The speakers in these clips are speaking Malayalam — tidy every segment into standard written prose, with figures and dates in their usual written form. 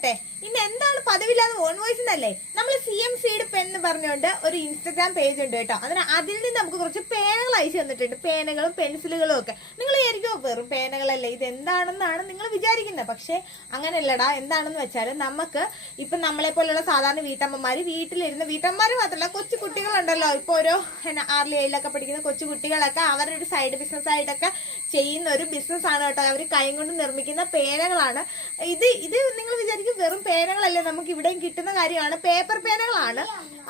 വരട്ടെ. ഇന്ന് എന്താണ് പതിവില്ലാതെ ഓൺ വോയിസ് എന്നല്ലേ, നമ്മൾ CM സീഡ് പെൻ എന്ന് പറഞ്ഞുകൊണ്ട് ഒരു ഇൻസ്റ്റഗ്രാം പേജ് ഉണ്ട് കേട്ടോ. അതിൽ നിന്ന് നമുക്ക് കുറച്ച് പേനകൾ അയച്ചു തന്നിട്ടുണ്ട്. പേനകളും പെൻസിലുകളും ഒക്കെ. നിങ്ങൾ വിചാരിക്കുമോ വെറും പേനകളല്ലേ ഇത് എന്താണെന്നാണ് നിങ്ങൾ വിചാരിക്കുന്നത്. പക്ഷെ അങ്ങനെയല്ലടാ. എന്താണെന്ന് വെച്ചാൽ നമുക്ക് ഇപ്പൊ നമ്മളെ പോലുള്ള സാധാരണ വീട്ടമ്മമാര് വീട്ടിലിരുന്ന്, വീട്ടമ്മമാര് മാത്രമല്ല കൊച്ചു കുട്ടികളുണ്ടല്ലോ, ഇപ്പൊ ഓരോ 6ലും 7ലൊക്കെ പഠിക്കുന്ന കൊച്ചു കുട്ടികളൊക്കെ അവരുടെ ഒരു സൈഡ് ബിസിനസ് ആയിട്ടൊക്കെ ചെയ്യുന്ന ഒരു ബിസിനസ് ആണ് കേട്ടോ. അവർ കൈ കൊണ്ട് നിർമ്മിക്കുന്ന പേനകളാണ് ഇത്. നിങ്ങൾ വിചാരിക്കും വെറും പേനകളല്ലേ, നമുക്ക് ഇവിടെയും കിട്ടുന്ന കാര്യമാണ്. പേപ്പർ പേനകളാണ്,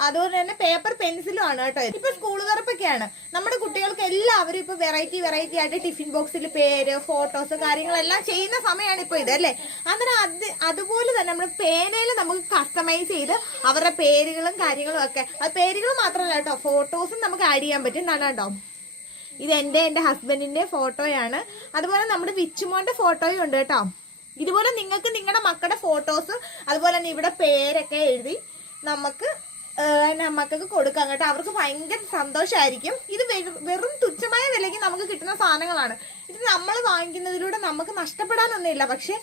അതുപോലെ തന്നെ പേപ്പർ പെൻസിലും ആണ് കേട്ടോ. ഇപ്പൊ സ്കൂൾ തുറപ്പൊക്കെയാണ്. നമ്മുടെ കുട്ടികൾക്ക് എല്ലാവരും ഇപ്പൊ വെറൈറ്റി ആയിട്ട് ടിഫിൻ ബോക്സിൽ പേര്, ഫോട്ടോസ്, കാര്യങ്ങളെല്ലാം ചെയ്യുന്ന സമയമാണ് ഇപ്പൊ ഇതല്ലേ. അന്നേരം അതുപോലെ തന്നെ നമ്മൾ പേനയിൽ നമുക്ക് കസ്റ്റമൈസ് ചെയ്ത് അവരുടെ പേരുകളും കാര്യങ്ങളും ഒക്കെ, അത് പേരുകൾ മാത്രമല്ല കേട്ടോ, ഫോട്ടോസും നമുക്ക് ആഡ് ചെയ്യാൻ പറ്റും. എന്നാണ് കേട്ടോ. ഇത് എന്റെ ഹസ്ബൻഡിന്റെ ഫോട്ടോയാണ്. അതുപോലെ നമ്മുടെ വിച്ചുമോന്റെ ഫോട്ടോയും ഉണ്ട് കേട്ടോ. ഇതുപോലെ നിങ്ങൾക്ക് നിങ്ങളുടെ മക്കളുടെ ഫോട്ടോസ്, അതുപോലെ തന്നെ ഇവിടെ പേരൊക്കെ എഴുതി നമുക്ക് മക്കൾക്ക് കൊടുക്കാം കേട്ടോ. അവർക്ക് ഭയങ്കര സന്തോഷമായിരിക്കും. ഇത് വെറും തുച്ഛമായ വിലയ്ക്ക് നമുക്ക് കിട്ടുന്ന സാധനങ്ങളാണ്. ഇത് നമ്മൾ വാങ്ങിക്കുന്നതിലൂടെ നമുക്ക് നഷ്ടപ്പെടാനൊന്നുമില്ല. പക്ഷെ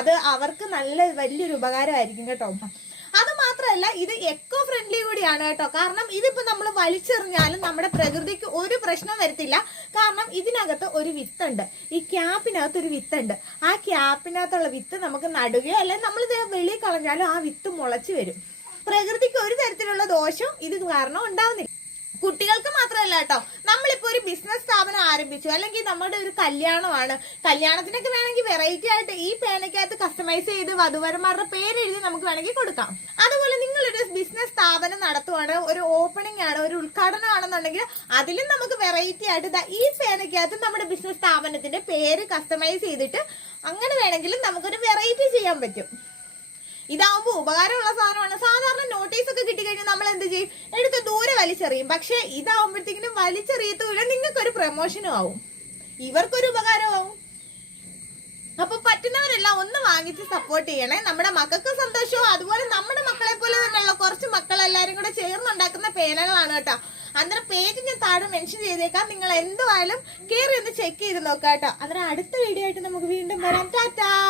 അത് അവർക്ക് വലിയൊരു ഉപകാരമായിരിക്കും കേട്ടോ. അത് മാത്രമല്ല ഇത് എക്കോ ഫ്രണ്ട്ലി കൂടിയാണ് കേട്ടോ. കാരണം ഇതിപ്പോ നമ്മൾ വലിച്ചെറിഞ്ഞാലും നമ്മുടെ പ്രകൃതിക്ക് ഒരു പ്രശ്നം വരത്തില്ല. കാരണം ഇതിനകത്ത് ഒരു വിത്തുണ്ട്. ഈ ക്യാപ്പിനകത്ത് ഒരു വിത്തുണ്ട്. ആ ക്യാപ്പിനകത്തുള്ള വിത്ത് നമുക്ക് നടുകയോ അല്ലെങ്കിൽ നമ്മൾ ഇത് വെളിയിൽ കളഞ്ഞാലും ആ വിത്ത് മുളച്ചു വരും. പ്രകൃതിക്ക് ഒരു തരത്തിലുള്ള ദോഷം ഇത് കാരണം ഉണ്ടാവുന്നില്ല. കുട്ടികൾക്ക് മാത്രമല്ല കേട്ടോ. നമ്മളിപ്പോ ഒരു ബിസിനസ് സ്ഥാപനം ആരംഭിച്ചു, അല്ലെങ്കിൽ നമ്മുടെ ഒരു കല്യാണമാണ്, കല്യാണത്തിനൊക്കെ വേണമെങ്കിൽ വെറൈറ്റി ആയിട്ട് ഈ പേനയ്ക്കകത്ത് കസ്റ്റമൈസ് ചെയ്ത് വധുവരന്മാരുടെ പേരെഴുതി നമുക്ക് വേണമെങ്കിൽ കൊടുക്കാം. അതുപോലെ നിങ്ങളൊരു ബിസിനസ് സ്ഥാപനം നടത്തുവാണ്, ഒരു ഓപ്പണിംഗ് ആണ്, ഒരു ഉദ്ഘാടനം ആണെന്നുണ്ടെങ്കിൽ അതിലും നമുക്ക് വെറൈറ്റി ആയിട്ട് ഈ പേനയ്ക്കകത്ത് നമ്മുടെ ബിസിനസ് സ്ഥാപനത്തിന്റെ പേര് കസ്റ്റമൈസ് ചെയ്തിട്ട് അങ്ങനെ വേണമെങ്കിലും നമുക്കൊരു വെറൈറ്റി ചെയ്യാൻ പറ്റും. ഇതാവുമ്പോ ഉപകാരമുള്ള സാധനമാണ്. സാധാരണ നോട്ടീസ് ഒക്കെ കിട്ടിക്കഴിഞ്ഞാൽ നമ്മൾ എന്ത് ചെയ്യും, എടുത്ത് ദൂരെ വലിച്ചെറിയും. പക്ഷെ ഇതാവുമ്പോഴത്തേക്കിനും വലിച്ചെറിയത്തുമില്ല, നിങ്ങൾക്കൊരു പ്രമോഷനും ആവും, ഇവർക്കൊരു ഉപകാരമാവും. അപ്പൊ പറ്റുന്നവരെല്ലാം ഒന്ന് വാങ്ങിച്ച് സപ്പോർട്ട് ചെയ്യണേ. നമ്മുടെ മക്കൾക്ക് സന്തോഷവും, അതുപോലെ നമ്മുടെ മക്കളെ പോലെ തന്നെയുള്ള കുറച്ച് മക്കളെല്ലാരും കൂടെ ചേർന്നുണ്ടാക്കുന്ന പേനകളാണ് കേട്ടോ. അന്നേരം പേജ് ഞാൻ താഴെ മെൻഷൻ ചെയ്തേക്കാം. നിങ്ങൾ എന്തുവായാലും കയറി ഒന്ന് ചെക്ക് ചെയ്ത് നോക്കാം കേട്ടോ. അന്നേരം അടുത്ത വീഡിയോ ആയിട്ട് നമുക്ക് വീണ്ടും വരാം. ടാറ്റാ.